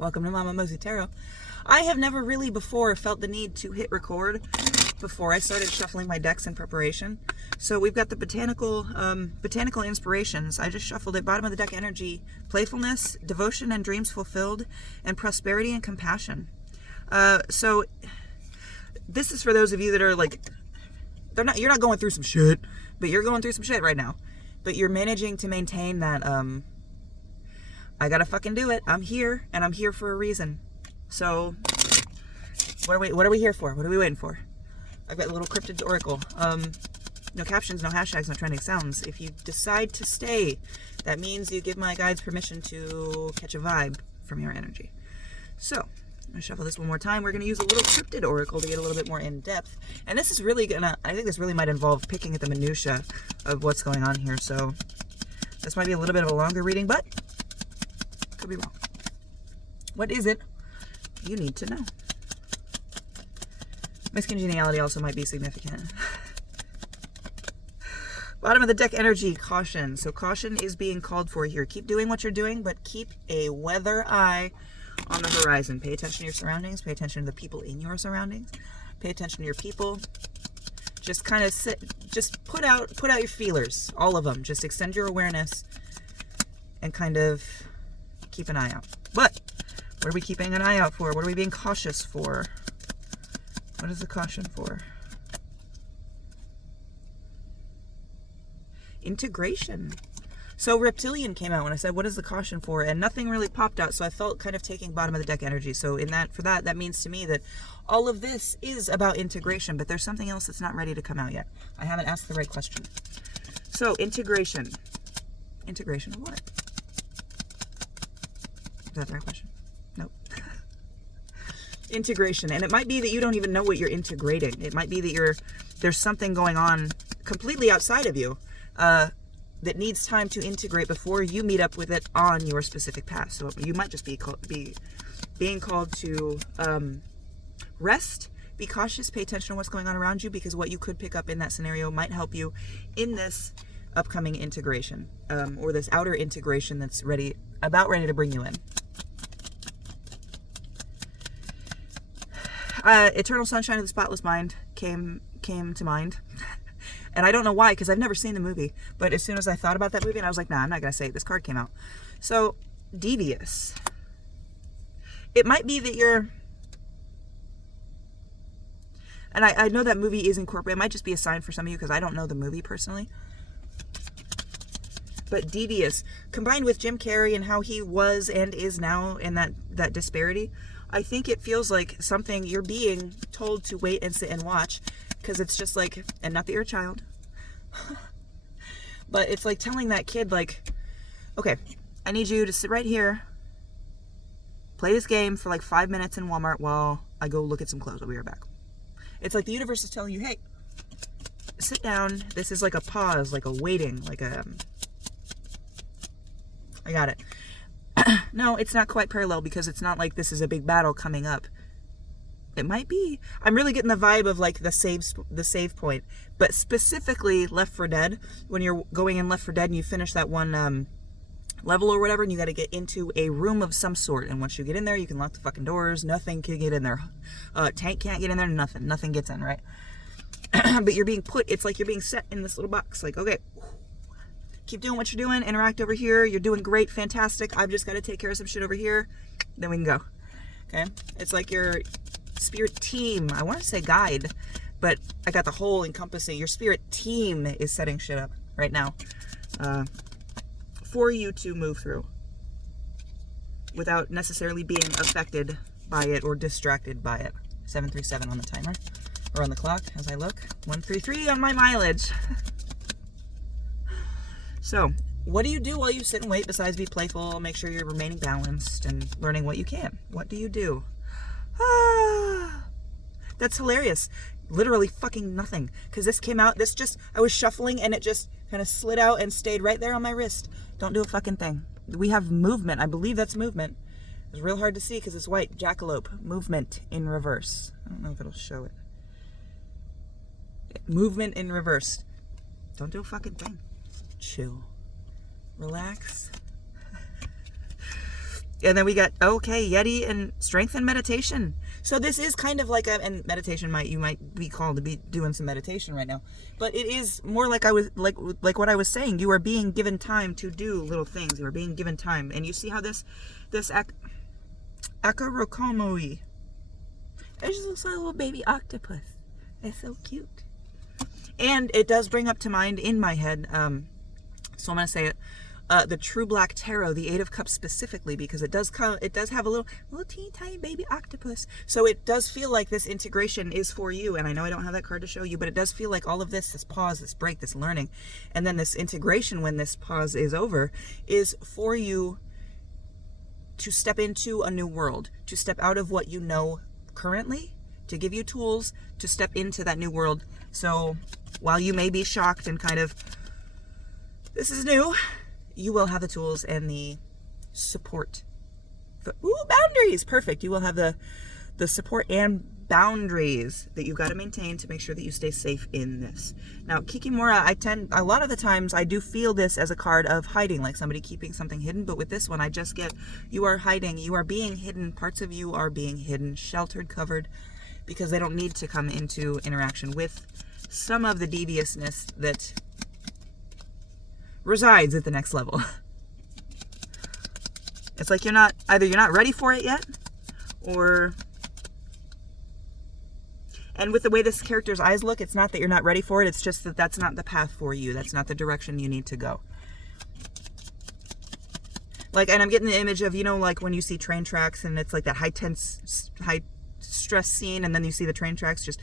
Welcome to Mama Mosey Tarot. I have never really before felt the need to hit record before I started shuffling my decks in preparation. So we've got the botanical inspirations. I just shuffled it. Bottom of the deck energy, playfulness, devotion and dreams fulfilled, and prosperity and compassion. So this is for those of you that are like, you're not going through some shit, but you're going through some shit right now. But you're managing to maintain that, I gotta fucking do it. I'm here, and I'm here for a reason. So, what are we here for? What are we waiting for? I've got a little cryptid oracle. No captions, no hashtags, no trending sounds. If you decide to stay, that means you give my guides permission to catch a vibe from your energy. So, I'm gonna shuffle this one more time. We're gonna use a little cryptid oracle to get a little bit more in depth. And this is really I think this really might involve picking at the minutia of what's going on here. So, this might be a little bit of a longer reading, but could be wrong. What is it you need to know? Miscongeniality also might be significant. Bottom of the deck energy, caution. So caution is being called for here. Keep doing what you're doing, but keep a weather eye on the horizon. Pay attention to your surroundings. Pay attention to the people in your surroundings. Pay attention to your people. Just kind of just put out your feelers, all of them. Just extend your awareness and kind of keep an eye out. But what are we keeping an eye out for? What are we being cautious for? What is the caution for? Integration. So reptilian came out when I said, what is the caution for? And nothing really popped out. So I felt kind of taking bottom of the deck energy. So that means to me that all of this is about integration, but there's something else that's not ready to come out yet. I haven't asked the right question. So integration. Integration of what? Is that the right question? Nope. Integration. And it might be that you don't even know what you're integrating. It might be that there's something going on completely outside of you that needs time to integrate before you meet up with it on your specific path. So you might just be being called to rest, be cautious, pay attention to what's going on around you, because what you could pick up in that scenario might help you in this upcoming integration, or this outer integration that's about ready to bring you in. Eternal Sunshine of the Spotless Mind came to mind. And I don't know why, because I've never seen the movie. But as soon as I thought about that movie, and I was like, nah, I'm not going to say it. This card came out. So, devious. It might be that you're... And I know that movie is incorporated. It might just be a sign for some of you, because I don't know the movie personally. But devious, combined with Jim Carrey and how he was and is now in that disparity, I think it feels like something you're being told to wait and sit and watch, because it's just like, and not that you're a child, but it's like telling that kid, like, okay, I need you to sit right here, play this game for like 5 minutes in Walmart while I go look at some clothes. I'll be right back. It's like the universe is telling you, hey, sit down. This is like a pause, like a waiting, like a... I got it. No, it's not quite parallel, because it's not like this is a big battle coming up. It might be. I'm really getting the vibe of like the save point, but specifically Left 4 Dead. When you're going in Left 4 Dead and you finish that one level or whatever, and you got to get into a room of some sort. And once you get in there, you can lock the fucking doors. Nothing can get in there. Tank can't get in there. Nothing gets in, right? But you're being put. It's like you're being set in this little box. Like, okay. Keep doing what you're doing. Interact over here. You're doing great. Fantastic. I've just got to take care of some shit over here. Then we can go. Okay? It's like your spirit team. I want to say guide, but I got the whole encompassing. Your spirit team is setting shit up right now for you to move through without necessarily being affected by it or distracted by it. 737 on the timer. Or on the clock as I look. 133 on my mileage. So, what do you do while you sit and wait besides be playful, make sure you're remaining balanced, and learning what you can? What do you do? That's hilarious. Literally fucking nothing. Because this came out, I was shuffling and it just kind of slid out and stayed right there on my wrist. Don't do a fucking thing. We have movement. I believe that's movement. It's real hard to see because it's white. Jackalope. Movement in reverse. I don't know if it'll show it. Movement in reverse. Don't do a fucking thing. Chill. Relax. And then we got, okay, Yeti and strength and meditation. So this is kind of like and meditation you might be called to be doing some meditation right now. But it is more like like what I was saying. You are being given time to do little things. You are being given time. And you see how this Akarokomoi, it just looks like a little baby octopus. It's so cute. And it does bring up to mind in my head, so I'm going to say it, the True Black Tarot, the Eight of Cups specifically, because it does have a little teeny tiny baby octopus. So it does feel like this integration is for you. And I know I don't have that card to show you, but it does feel like all of this pause, this break, this learning, and then this integration when this pause is over is for you to step into a new world, to step out of what you know currently, to give you tools to step into that new world. So while you may be shocked and kind of, this is new, you will have the tools and the support. Boundaries. Perfect. You will have the support and boundaries that you've got to maintain to make sure that you stay safe in this. Now, Kikimora, a lot of the times I do feel this as a card of hiding, like somebody keeping something hidden. But with this one, I just get, you are hiding. You are being hidden. Parts of you are being hidden, sheltered, covered, because they don't need to come into interaction with some of the deviousness that resides at the next level. It's like you're not ready for it yet, and with the way this character's eyes look, it's not that you're not ready for it, it's just that that's not the path for you. That's not the direction you need to go. Like, and I'm getting the image of, like when you see train tracks and it's like that high stress scene, and then you see the train tracks just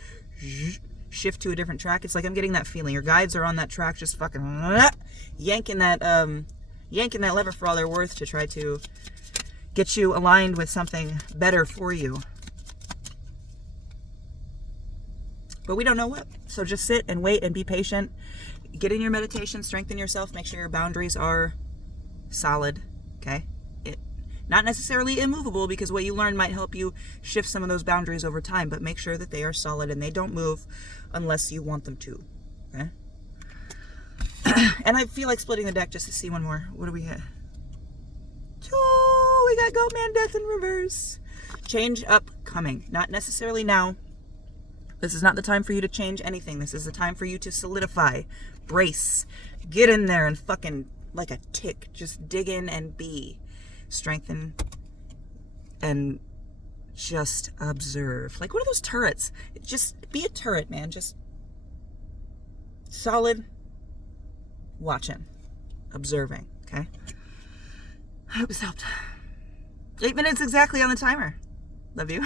shift to a different track. It's like I'm getting that feeling. Your guides are on that track, just fucking yanking that lever for all they're worth to try to get you aligned with something better for you. But we don't know what. So just sit and wait and be patient. Get in your meditation, strengthen yourself, make sure your boundaries are solid, okay? Not necessarily immovable, because what you learn might help you shift some of those boundaries over time, but make sure that they are solid and they don't move unless you want them to, okay? And I feel like splitting the deck just to see one more. What do we have? Oh, we got Goatman Death in reverse. Change up coming. Not necessarily now. This is not the time for you to change anything. This is the time for you to solidify, brace, get in there and fucking, like a tick, just dig in and be. Strengthen and just observe. Like, what are those turrets? Just be a turret, man. Just solid watching, observing, okay? I hope this helped. 8 minutes exactly on the timer. Love you.